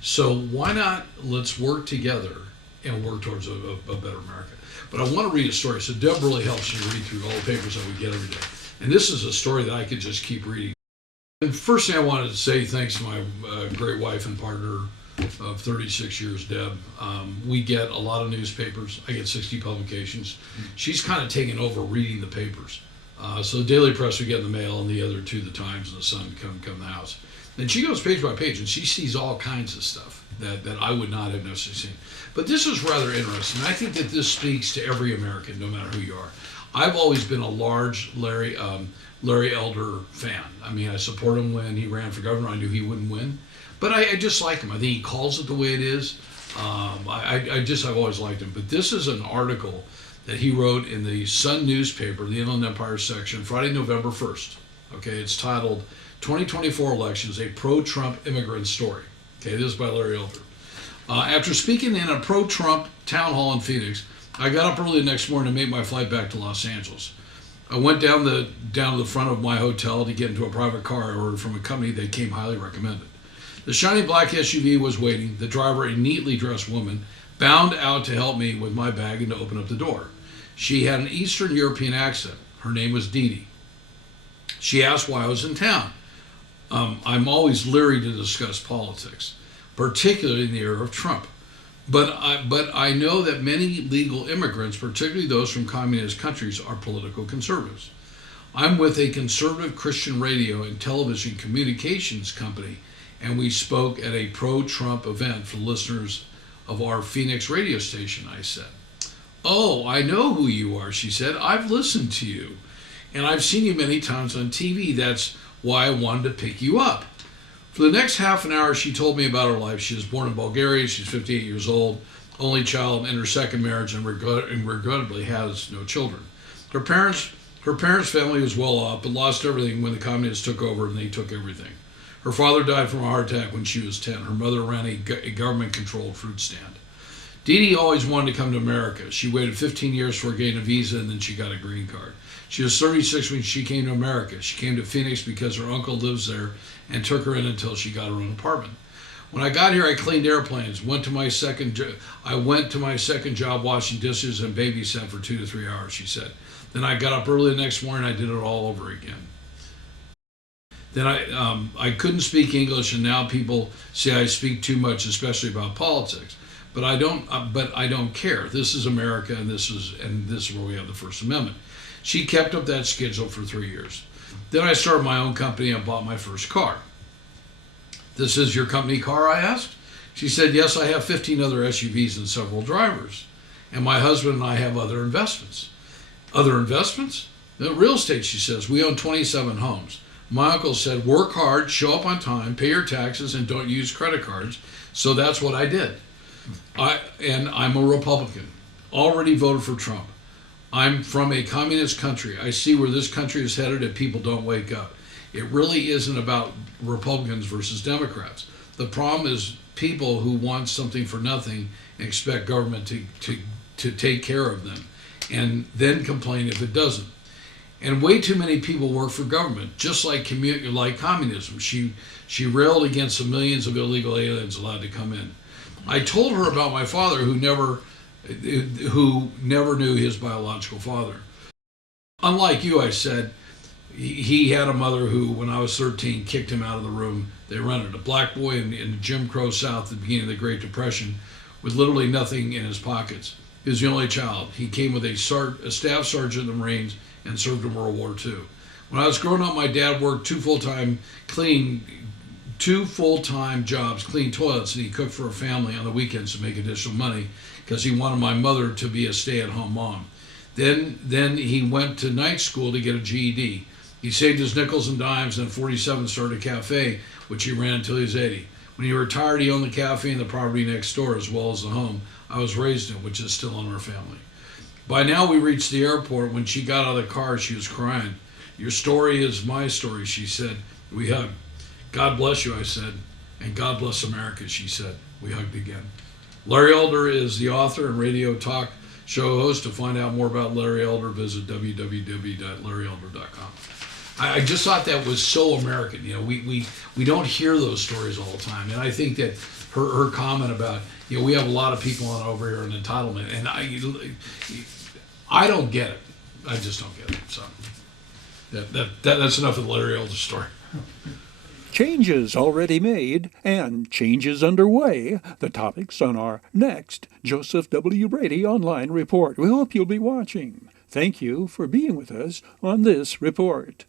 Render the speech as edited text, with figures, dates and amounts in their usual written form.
So why not let's work together and work towards a better America. But I want to read a story. So Deb really helps me read through all the papers that we get every day. And this is a story that I could just keep reading. And first thing I wanted to say, thanks to my great wife and partner of 36 years, Deb. We get a lot of newspapers. I get 60 publications. She's kind of taken over reading the papers. So the Daily Press we get in the mail, and the other two, the Times and the Sun, come in the house. And she goes page by page, and she sees all kinds of stuff that I would not have necessarily seen. But this is rather interesting. I think that this speaks to every American, no matter who you are. I've always been a large Larry Elder fan. I mean, I support him when he ran for governor. I knew he wouldn't win. But I just like him. I think he calls it the way it is. I've always liked him. But this is an article that he wrote in the Sun newspaper, the Inland Empire section, Friday, November 1st. Okay, it's titled 2024 Elections, a Pro-Trump Immigrant Story. Okay, this is by Larry Elder. After speaking in a pro-Trump town hall in Phoenix, I got up early the next morning to make my flight back to Los Angeles. I went down to the front of my hotel to get into a private car I ordered from a company that came highly recommended. The shiny black SUV was waiting. The driver, a neatly dressed woman, bound out to help me with my bag and to open up the door. She had an Eastern European accent. Her name was Dee Dee. She asked why I was in town. I'm always leery to discuss politics, particularly in the era of Trump. But I know that many legal immigrants, particularly those from communist countries, are political conservatives. I'm with a conservative Christian radio and television communications company, and we spoke at a pro-Trump event for listeners of our Phoenix radio station, I said. Oh, I know who you are, she said. I've listened to you, and I've seen you many times on TV. That's why I wanted to pick you up. For the next half an hour, she told me about her life. She was born in Bulgaria. She's 58 years old, only child in her second marriage, and regrettably has no children. Her parents' family was well off, but lost everything when the communists took over, and they took everything. Her father died from a heart attack when she was 10. Her mother ran a government-controlled fruit stand. Dee Dee always wanted to come to America. She waited 15 years for getting a visa, and then she got a green card. She was 36 when she came to America. She came to Phoenix because her uncle lives there and took her in until she got her own apartment. When I got here, I cleaned airplanes. I went to my second job washing dishes and babysat for 2 to 3 hours, she said. Then I got up early the next morning. I did it all over again. Then I couldn't speak English, and now people say I speak too much, especially about politics. But I don't care. This is America, and this is where we have the First Amendment. She kept up that schedule for 3 years. Then I started my own company and bought my first car. This is your company car, I asked. She said, yes, I have 15 other SUVs and several drivers. And my husband and I have other investments. Other investments? The real estate, she says. We own 27 homes. My uncle said, work hard, show up on time, pay your taxes, and don't use credit cards. So that's what I did. And I'm a Republican. Already voted for Trump. I'm from a communist country. I see where this country is headed if people don't wake up. It really isn't about Republicans versus Democrats. The problem is people who want something for nothing and expect government to take care of them and then complain if it doesn't. And way too many people work for government, just like communism. She railed against the millions of illegal aliens allowed to come in. I told her about my father who never knew his biological father. Unlike you, I said, he had a mother who, when I was 13, kicked him out of the room they rented. A black boy in Jim Crow South at the beginning of the Great Depression with literally nothing in his pockets. He was the only child. He came with a staff sergeant in the Marines and served in World War II. When I was growing up, my dad worked two full-time jobs, cleaning toilets, and he cooked for a family on the weekends to make additional money because he wanted my mother to be a stay-at-home mom. Then he went to night school to get a GED. He saved his nickels and dimes, and at 47 started a cafe, which he ran until he was 80. When he retired, he owned the cafe and the property next door, as well as the home I was raised in, which is still in our family. By now, we reached the airport. When she got out of the car, she was crying. Your story is my story, she said. We hugged. God bless you, I said. And God bless America, she said. We hugged again. Larry Elder is the author and radio talk show host. To find out more about Larry Elder, visit www.larryelder.com. I just thought that was so American. You know, we don't hear those stories all the time, and I think that her comment about, we have a lot of people on over here in entitlement, and I don't get it. I just don't get it. So that's enough of the Larry Elder story. Changes already made and changes underway. The topics on our next Joseph W. Brady online report. We hope you'll be watching. Thank you for being with us on this report.